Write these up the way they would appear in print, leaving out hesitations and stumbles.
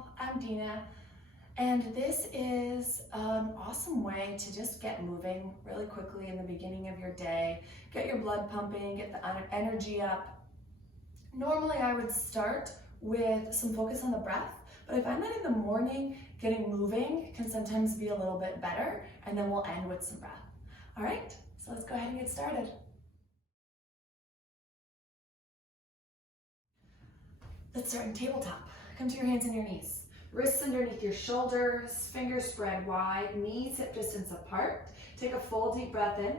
all, I'm Dina, and this is an awesome way to just get moving really quickly in the beginning of your day, get your blood pumping, get the energy up. Normally I would start with some focus on the breath, but I find that in the morning, getting moving can sometimes be a little bit better, and then we'll end with some breath. All right, so let's go ahead and get started. Let's start in tabletop. Come to your hands and your knees. Wrists underneath your shoulders, fingers spread wide, knees hip distance apart. Take a full deep breath in.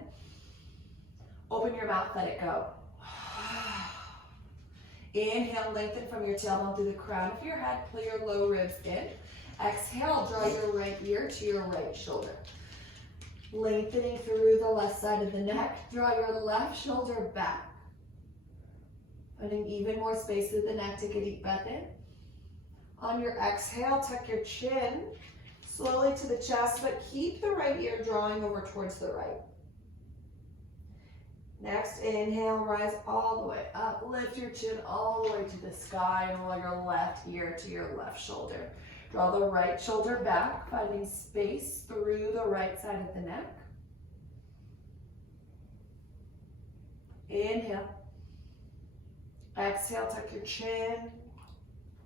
Open your mouth, let it go. Inhale, lengthen from your tailbone through the crown of your head, pull your low ribs in. Exhale, draw your right ear to your right shoulder. Lengthening through the left side of the neck, draw your left shoulder back. Finding even more space through the neck, take a deep breath in. On your exhale, tuck your chin slowly to the chest, but keep the right ear drawing over towards the right. Next, inhale, rise all the way up. Lift your chin all the way to the sky and roll your left ear to your left shoulder. Draw the right shoulder back, finding space through the right side of the neck. Inhale. Exhale, tuck your chin.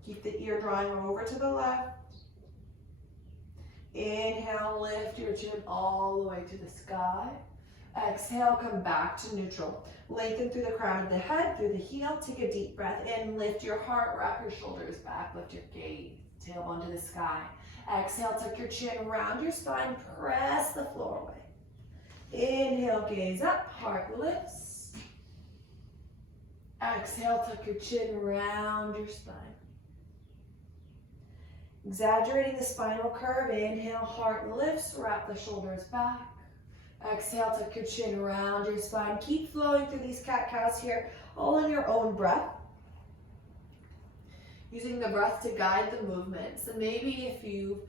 Keep the ear drawing over to the left. Inhale, lift your chin all the way to the sky. Exhale, come back to neutral. Lengthen through the crown of the head, through the heel. Take a deep breath in. Lift your heart, wrap your shoulders back. Lift your gaze, tailbone to the sky. Exhale, tuck your chin, round your spine. Press the floor away. Inhale, gaze up, heart lifts. Exhale, tuck your chin, round your spine. Exaggerating the spinal curve, inhale, heart lifts, wrap the shoulders back. Exhale, tuck your chin, round your spine. Keep flowing through these cat-cows here, all in your own breath. Using the breath to guide the movements. And maybe if you've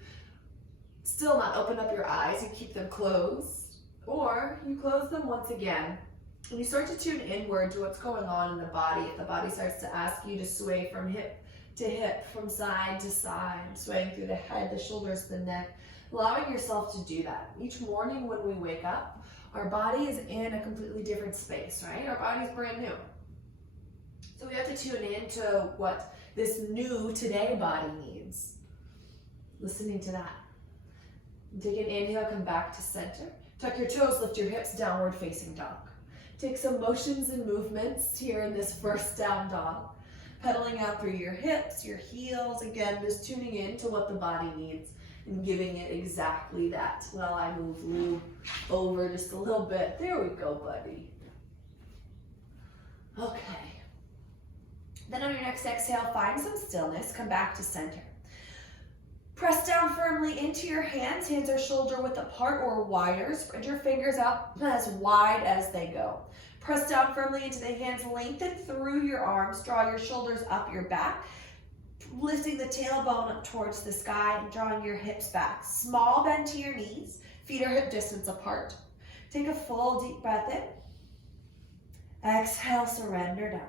still not opened up your eyes, you keep them closed, or you close them once again. And you start to tune inward to what's going on in the body. If the body starts to ask you to sway from hip to hip, from side to side, swaying through the head, the shoulders, the neck, allowing yourself to do that. Each morning when we wake up, our body is in a completely different space, right? Our body's brand new. So we have to tune in to what this new today body needs. Listening to that. Take an inhale, come back to center. Tuck your toes, lift your hips, downward facing dog. Take some motions and movements here in this first down dog. Pedaling out through your hips, your heels. Again, just tuning in to what the body needs and giving it exactly that. Well, I move Lou over just a little bit. There we go, buddy. Okay. Then on your next exhale, find some stillness. Come back to center. Press down firmly into your hands. Hands are shoulder width apart or wider. Spread your fingers out as wide as they go. Press down firmly into the hands. Lengthen through your arms. Draw your shoulders up your back. Lifting the tailbone up towards the sky and drawing your hips back. Small bend to your knees. Feet are hip distance apart. Take a full deep breath in. Exhale, surrender down.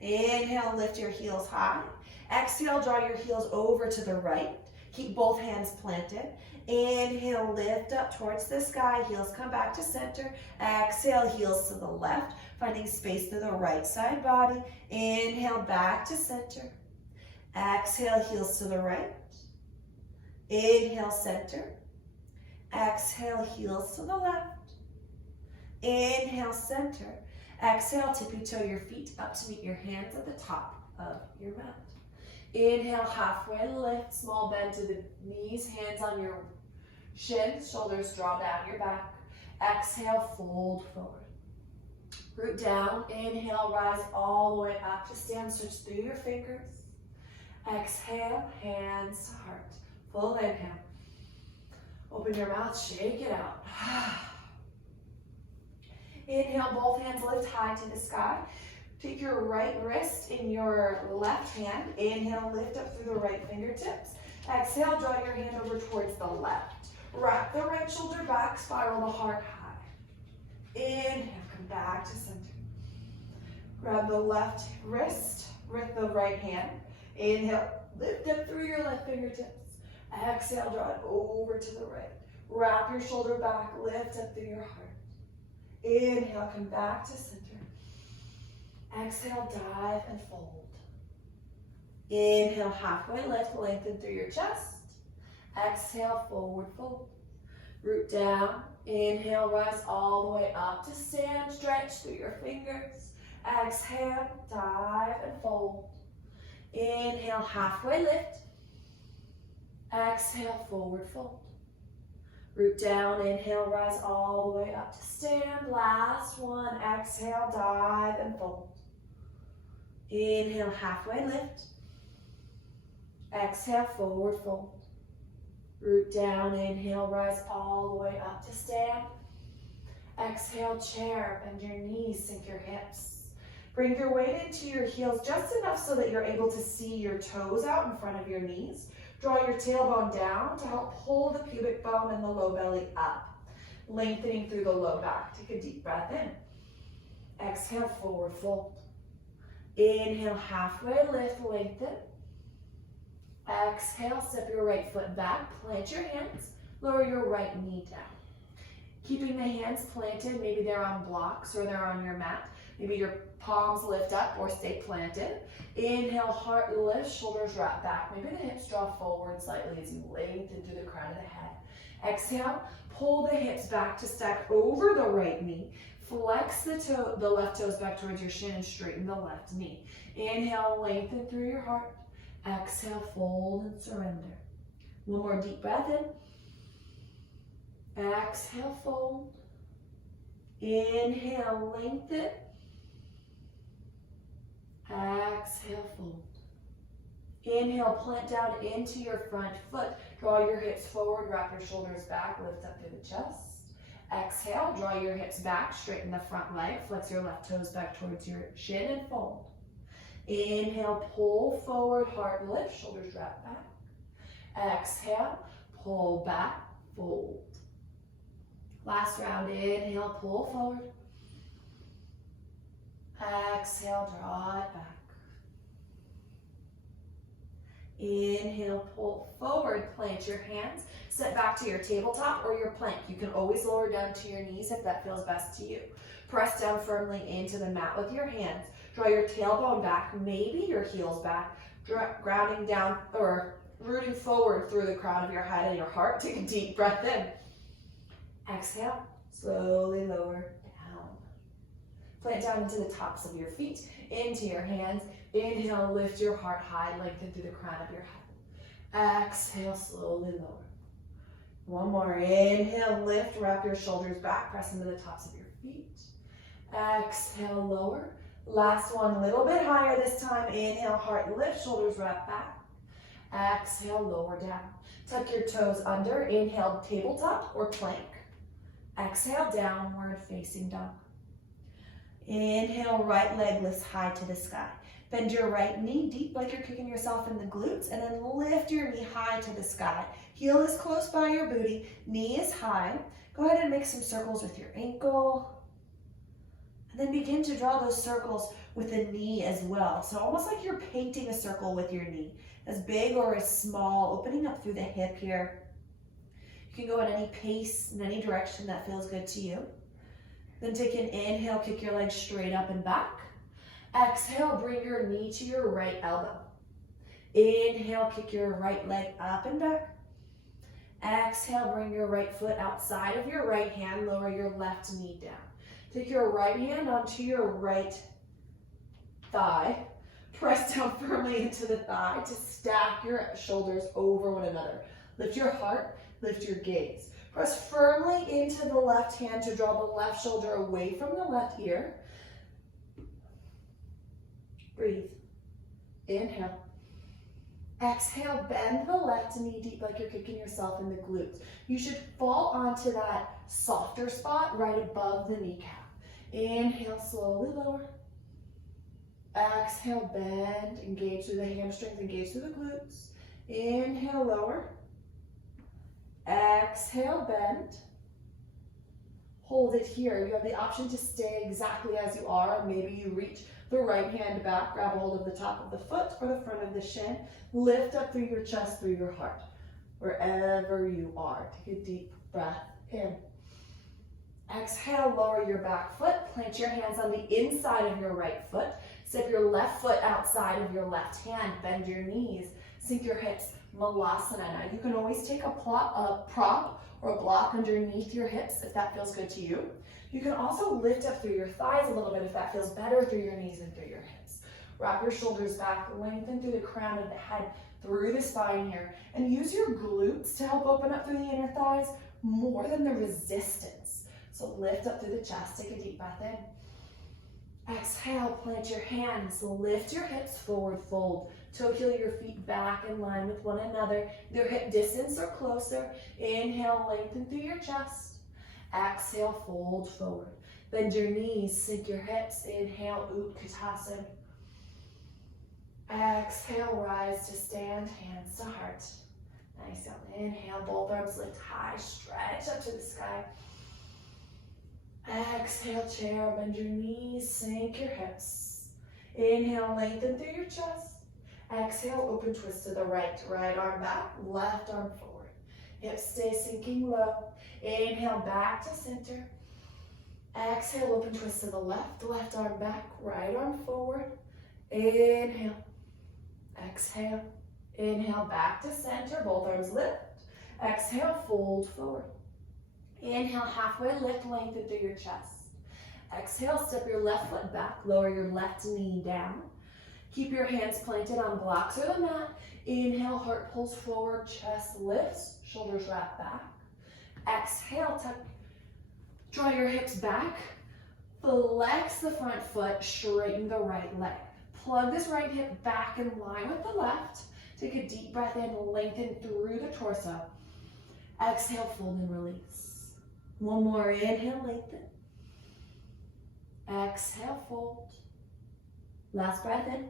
Inhale, lift your heels high. Exhale, draw your heels over to the right. Keep both hands planted. Inhale, lift up towards the sky. Heels come back to center. Exhale, heels to the left. Finding space through the right side body. Inhale, back to center. Exhale, heels to the right. Inhale, center. Exhale, heels to the left. Inhale, center. Exhale, tippy toe your feet up to meet your hands at the top of your mat. Inhale, halfway lift, small bend to the knees, hands on your shins, shoulders draw down your back. Exhale, fold forward. Root down, inhale, rise all the way up to stand, switch through your fingers. Exhale, hands to heart. Full inhale. Open your mouth, shake it out. Inhale, both hands lift high to the sky. Take your right wrist in your left hand. Inhale, lift up through the right fingertips. Exhale, draw your hand over towards the left. Wrap the right shoulder back, spiral the heart high. Inhale, come back to center. Grab the left wrist with the right hand. Inhale, Lift up through your left fingertips. Exhale, draw it over to the right. Wrap your shoulder back, lift up through your heart. Inhale, come back to center. Exhale, dive and fold. Inhale, halfway lift, lengthen through your chest. Exhale, forward fold. Root down. Inhale, rise all the way up to stand. Stretch through your fingers. Exhale, dive and fold. Inhale, halfway lift. Exhale, forward fold. Root down, inhale, rise all the way up to stand. Last one, exhale, dive and fold. Inhale, halfway lift. Exhale, forward fold. Root down, inhale, rise all the way up to stand. Exhale, chair, bend your knees, sink your hips. Bring your weight into your heels just enough so that you're able to see your toes out in front of your knees. Draw your tailbone down to help pull the pubic bone and the low belly up, lengthening through the low back. Take a deep breath in. Exhale, forward fold. Inhale, halfway lift, lengthen. Exhale, step your right foot back, plant your hands, lower your right knee down. Keeping the hands planted, maybe they're on blocks or they're on your mat. Maybe your palms lift up or stay planted. Inhale, heart lift, shoulders wrap back. Maybe the hips draw forward slightly as you lengthen through the crown of the head. Exhale, pull the hips back to stack over the right knee. Flex the left toes back towards your shin and straighten the left knee. Inhale, lengthen through your heart. Exhale, fold and surrender. One more deep breath in. Exhale, fold. Inhale, lengthen. Exhale, fold. Inhale, plant down into your front foot. Draw your hips forward, wrap your shoulders back, lift up through the chest. Exhale, draw your hips back, straighten the front leg, flex your left toes back towards your shin and fold. Inhale, pull forward, heart lift, shoulders wrap back. Exhale, pull back, fold. Last round, inhale, pull forward. Exhale, draw it back. Inhale, pull forward, plant your hands, step back to your tabletop or your plank. You can always lower down to your knees if that feels best to you. Press down firmly into the mat with your hands. Draw your tailbone back, maybe your heels back, grounding down or rooting forward through the crown of your head and your heart. Take a deep breath in. Exhale, slowly lower down. Plant down into the tops of your feet, into your hands. Inhale, lift your heart high, lengthen through the crown of your head. Exhale, slowly lower. One more. Inhale, lift, wrap your shoulders back, press into the tops of your feet. Exhale, lower. Last one, a little bit higher this time. Inhale, heart lift, shoulders wrap back. Exhale, lower down. Tuck your toes under. Inhale, tabletop or plank. Exhale, downward facing dog. Inhale, right leg lifts high to the sky. Bend your right knee deep like you're kicking yourself in the glutes, and then lift your knee high to the sky. Heel is close by your booty, knee is high. Go ahead and make some circles with your ankle. And then begin to draw those circles with the knee as well. So almost like you're painting a circle with your knee, as big or as small, opening up through the hip here. You can go at any pace, in any direction that feels good to you. Then take an inhale, kick your legs straight up and back. Exhale, bring your knee to your right elbow. Inhale, kick your right leg up and back. Exhale, bring your right foot outside of your right hand, lower your left knee down. Take your right hand onto your right thigh. Press down firmly into the thigh to stack your shoulders over one another. Lift your heart, lift your gaze. Press firmly into the left hand to draw the left shoulder away from the left ear. Breathe. Inhale. Exhale, bend the left knee deep like you're kicking yourself in the glutes. You should fall onto that softer spot right above the kneecap. Inhale, slowly lower. Exhale, bend, engage through the hamstrings, engage through the glutes. Inhale, lower. Exhale, bend. Hold it here. You have the option to stay exactly as you are. Maybe you reach the right hand back, grab a hold of the top of the foot or the front of the shin. Lift up through your chest, through your heart, wherever you are. Take a deep breath in. Exhale, lower your back foot. Plant your hands on the inside of your right foot. Step your left foot outside of your left hand. Bend your knees. Sink your hips. Malasana. Now you can always take a prop or a block underneath your hips if that feels good to you. You can also lift up through your thighs a little bit if that feels better, through your knees and through your hips. Wrap your shoulders back, lengthen through the crown of the head, through the spine here, and use your glutes to help open up through the inner thighs more than the resistance. So lift up through the chest, take a deep breath in. Exhale, plant your hands, lift your hips forward, fold. Toe heel your feet back in line with one another, either hip distance or closer. Inhale, lengthen through your chest. Exhale, fold forward. Bend your knees, sink your hips. Inhale, Utkatasana. Exhale, rise to stand, hands to heart. Nice. Inhale, both arms lift high, stretch up to the sky. Exhale, chair, bend your knees, sink your hips. Inhale, lengthen through your chest. Exhale, open twist to the right. Right arm back, left arm forward. Hips stay sinking low. Inhale, back to center. Exhale, open twist to the left. Left arm back, right arm forward. Inhale. Exhale. Inhale, back to center. Both arms lift. Exhale, fold forward. Inhale, halfway lift, lengthen through your chest. Exhale, step your left foot back. Lower your left knee down. Keep your hands planted on blocks or the mat. Inhale, heart pulls forward, chest lifts, shoulders wrap back. Exhale, draw your hips back. Flex the front foot, straighten the right leg. Plug this right hip back in line with the left. Take a deep breath in, lengthen through the torso. Exhale, fold and release. One more, inhale, lengthen. Exhale, fold. Last breath in.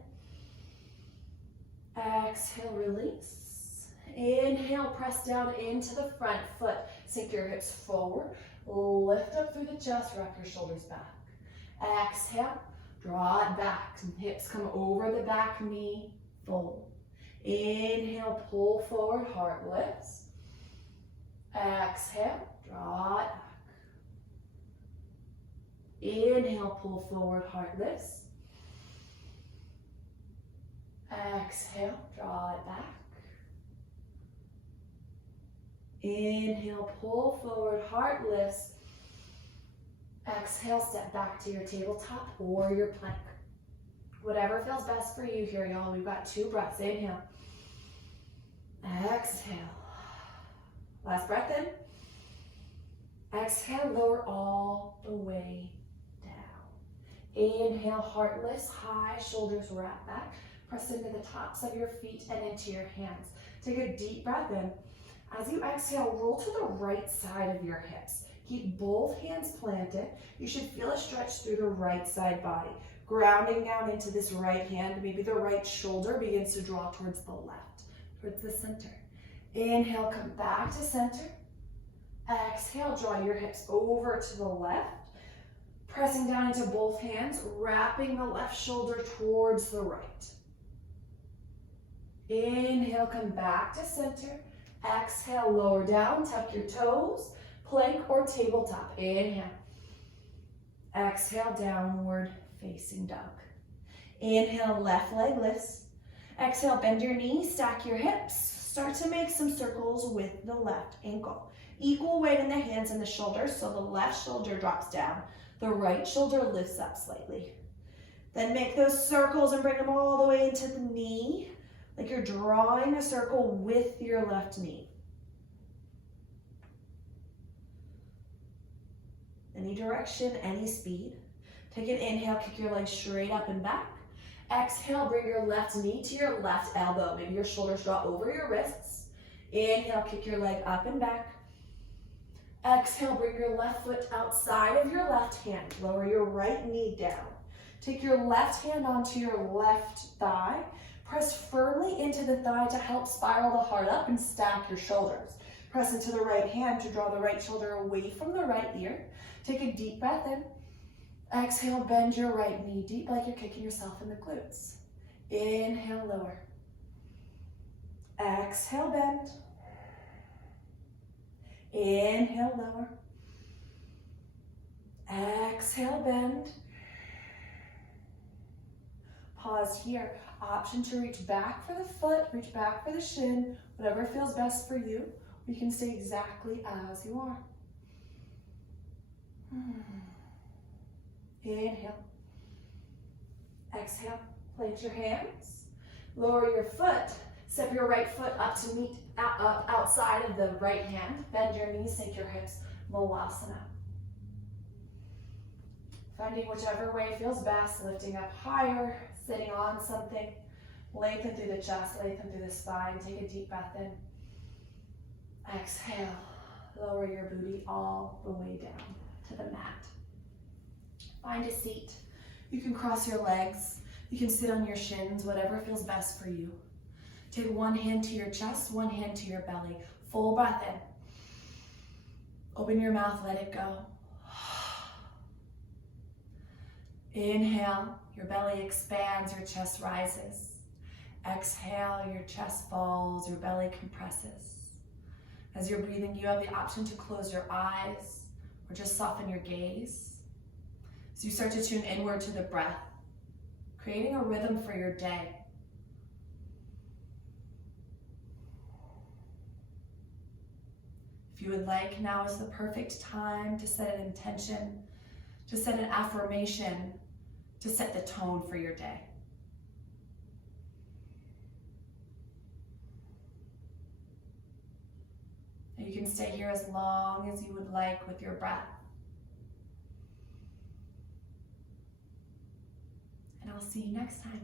Exhale, release. Inhale, press down into the front foot. Sink your hips forward. Lift up through the chest, wrap your shoulders back. Exhale, draw it back. Hips come over the back knee, fold. Inhale, pull forward, heart lifts. Exhale, draw it back. Inhale, pull forward, heart lifts. Exhale, draw it back. Inhale, pull forward, heart lifts. Exhale, step back to your tabletop or your plank. Whatever feels best for you here, y'all. We've got 2 breaths. Inhale. Exhale. Last breath in. Exhale, lower all the way down. Inhale, heart lifts high, shoulders wrap back. Press into the tops of your feet and into your hands. Take a deep breath in. As you exhale, roll to the right side of your hips. Keep both hands planted. You should feel a stretch through the right side body. Grounding down into this right hand. Maybe the right shoulder begins to draw towards the left, towards the center. Inhale, come back to center. Exhale, draw your hips over to the left. Pressing down into both hands, wrapping the left shoulder towards the right. Inhale, come back to center. Exhale, lower down, tuck your toes, plank or tabletop. Inhale. Exhale, downward facing dog. Inhale, left leg lifts. Exhale, bend your knees, stack your hips. Start to make some circles with the left ankle. Equal weight in the hands and the shoulders, so the left shoulder drops down. The right shoulder lifts up slightly. Then make those circles and bring them all the way into the knee, like you're drawing a circle with your left knee. Any direction, any speed. Take an inhale, kick your legs straight up and back. Exhale, bring your left knee to your left elbow. Maybe your shoulders draw over your wrists. Inhale, kick your leg up and back. Exhale, bring your left foot outside of your left hand. Lower your right knee down. Take your left hand onto your left thigh. Press firmly into the thigh to help spiral the heart up and stack your shoulders. Press into the right hand to draw the right shoulder away from the right ear. Take a deep breath in. Exhale, bend your right knee deep like you're kicking yourself in the glutes. Inhale, lower. Exhale, bend. Inhale, lower. Exhale, bend. Pause here. Option to reach back for the foot, reach back for the shin, whatever feels best for you. You can stay exactly as you are. Inhale. Exhale. Plant your hands. Lower your foot. Step your right foot up to meet up outside of the right hand. Bend your knees, sink your hips. Malasana. Finding whichever way feels best, lifting up higher, sitting on something. Lengthen through the chest, lengthen through the spine. Take a deep breath in. Exhale. Lower your booty all the way down to the mat. Find a seat. You can cross your legs. You can sit on your shins, whatever feels best for you. Take one hand to your chest, one hand to your belly. Full breath in. Open your mouth, let it go. Inhale, your belly expands, your chest rises. Exhale, your chest falls, your belly compresses. As you're breathing, you have the option to close your eyes or just soften your gaze. So you start to tune inward to the breath, creating a rhythm for your day. If you would like, now is the perfect time to set an intention, to set an affirmation, to set the tone for your day. You can stay here as long as you would like with your breath. And I'll see you next time.